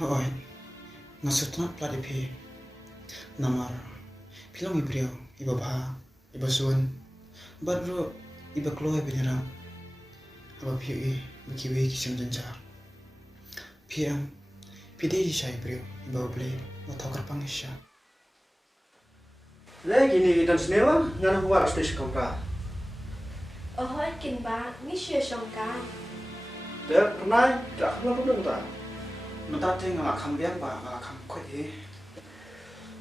Oi, nasutna plati phi namar philong ibrio iba bha iba sun badro iba kloe benera aba phi bikiwe kisam janjar phiam pide shai ibrio iba ble na thokar pangisha Lagi ni dan senewa ngana buat station kompra. Ahoy kin ba ni xue song ka. Dia pernah tak pernah pernah tak. mata te ngala kham biang ba ngala kham khoi e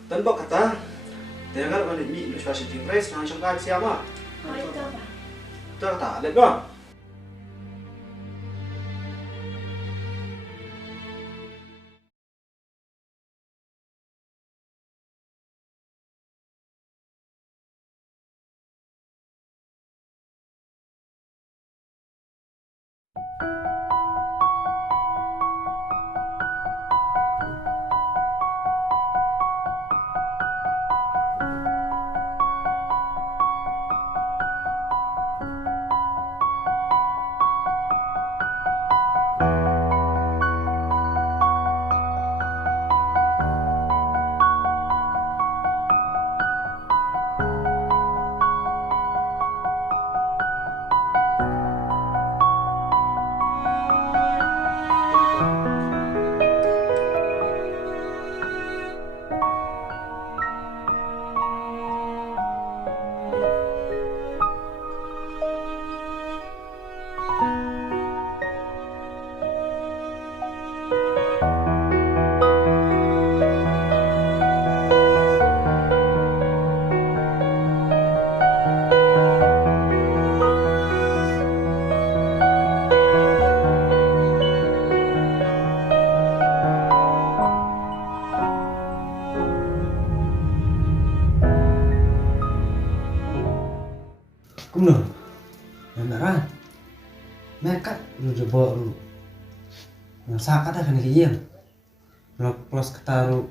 Dan bok kata dia kan balik mi lu spasi tingres nang songkai siapa. Hoy to ba. Tak tak lihat dong. Kumno, nara, mereka lu coba lu, nggak ada kan kian, lu plus ketaru,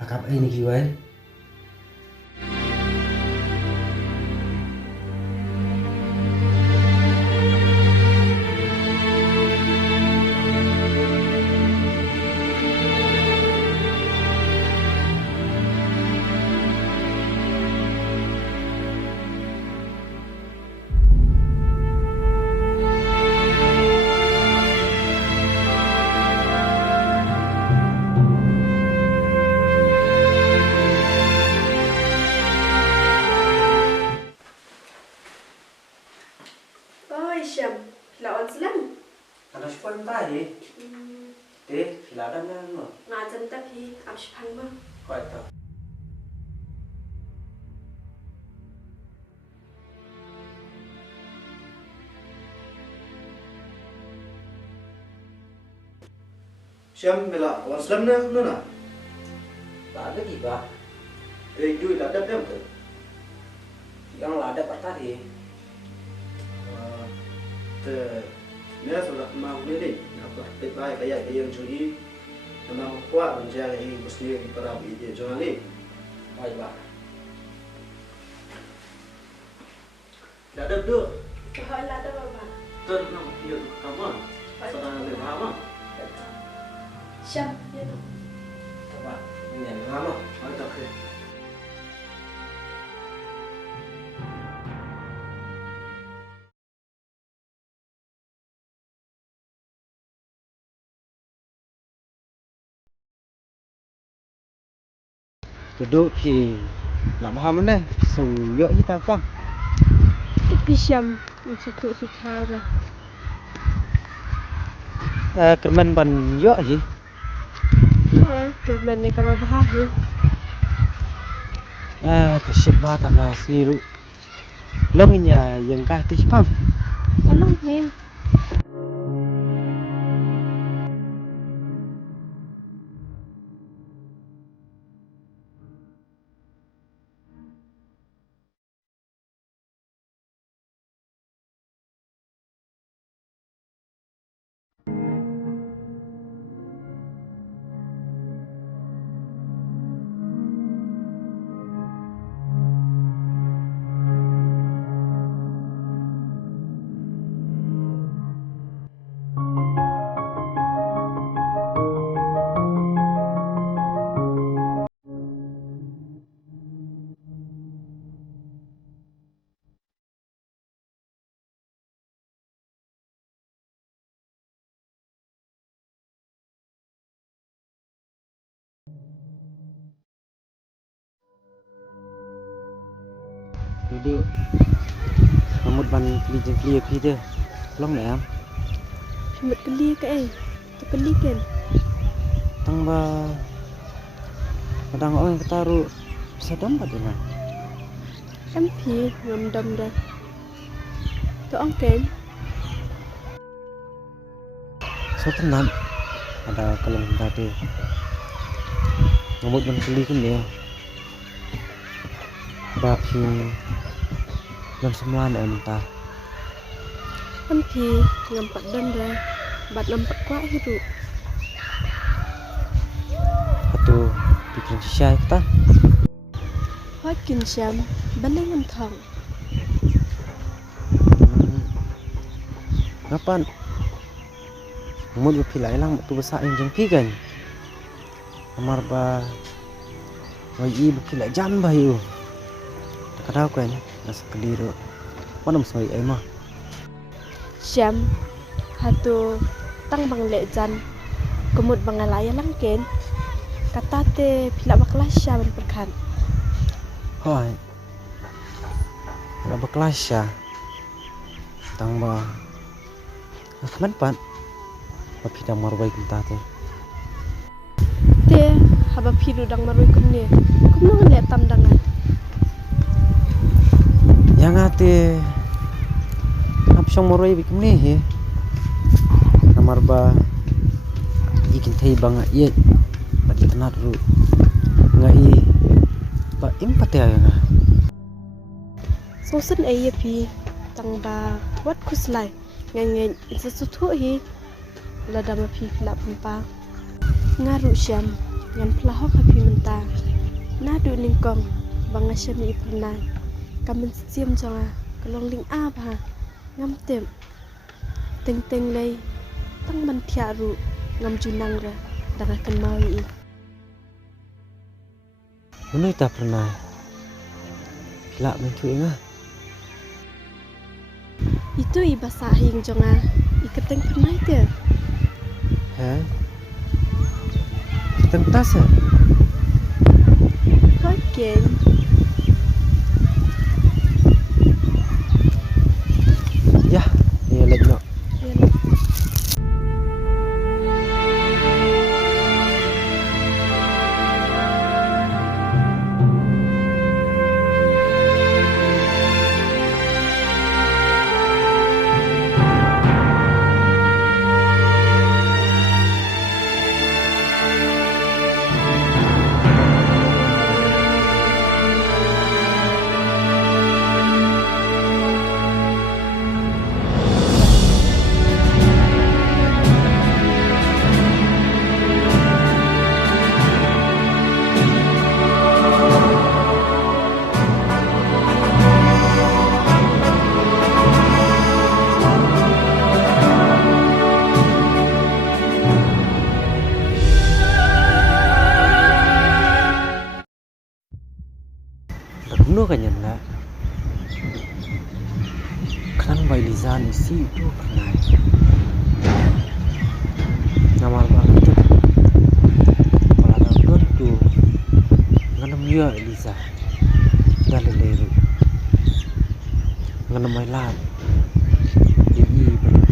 akap ini kiwai. Oi Syam, lawan selam. Ada sepuluh tadi, deh, silakan ya lu, Ngajem tapi am shpang ma. kau itu. Siam bela wan selam na nuna. Tak ada tiba, Duit ada dem tu. yang ada pak tadi. Ni sudah mau ni ni. Apa baik kayak yang curi. Nama kuat menjaga ini mesti para ide jangan ni. Baik pak. Dah ada tu. Hoy la to ba. Tu nama dia kamu. Sedang lebih lama. Syam, ya to. Coba, ini yang lama. Ada tak? Duduk ki, nak paham mana? Suyuk kita apa? Tapi Syam, masuk sutra. Kerman ban yuk sih. Kerman ni kalau bahaya. Kesyik banget lah sendiri. Longnya yang kah tu sepam. Alang ni. du ngamut ban kli jeng kli pi de long le am Himut keli ke tu keli kan. tang ba padang ong kataru bisa domba de lah Pi ngam dam dah. Tu ong kan. so tenan ada kalung tadi ngamut ban kli kan dia ba pi dan semua ada mentah Pi ngam pat dan dah. Bat nampak kuat hidup. atau bikin sisa kita Hoi kin syam balai ngam thong. ngapan ngamut pi lai lang tu besar jeng pi kan amar ba wai i pi lai jan ba yu kadau kan nas keliru panam soi ai mah Syam hatu tang bang le jan. Kemut bang alaya lang ken. Kata te pila baklas syam perkan. hoi ada kelas ya tang ba kaman pan tapi dah marwai kita tu Te haba pidu dang marui kumne. Kumno le tam dangan. yang ate ap song marwai bikin ni he namar ba ikin thai banga ye ba dikenat ru ngai ba impate ya nga Sosen ay pi tang ba wat kuslai. Ngangen sesuatu hi lada ma pi pila pempa. Ngaru syam ngan pelahok api menta. Nadu lingkong bang syam i pernai. Kamen siam jonga kalong ling a ba ngam tem. Teng teng lei tang man thiaru ngam junang ra dang akan mau i. Unui tak pernah pila mencu nga Itu i basa hing jonga iketeng pernai te. ha kita tas Hoi ken. ya ni lek no no kanyan na kan bai lizan si itu pernah namar banget tu kalau ada tu nganam ya Eliza dah leleru nganam mai lat ini benar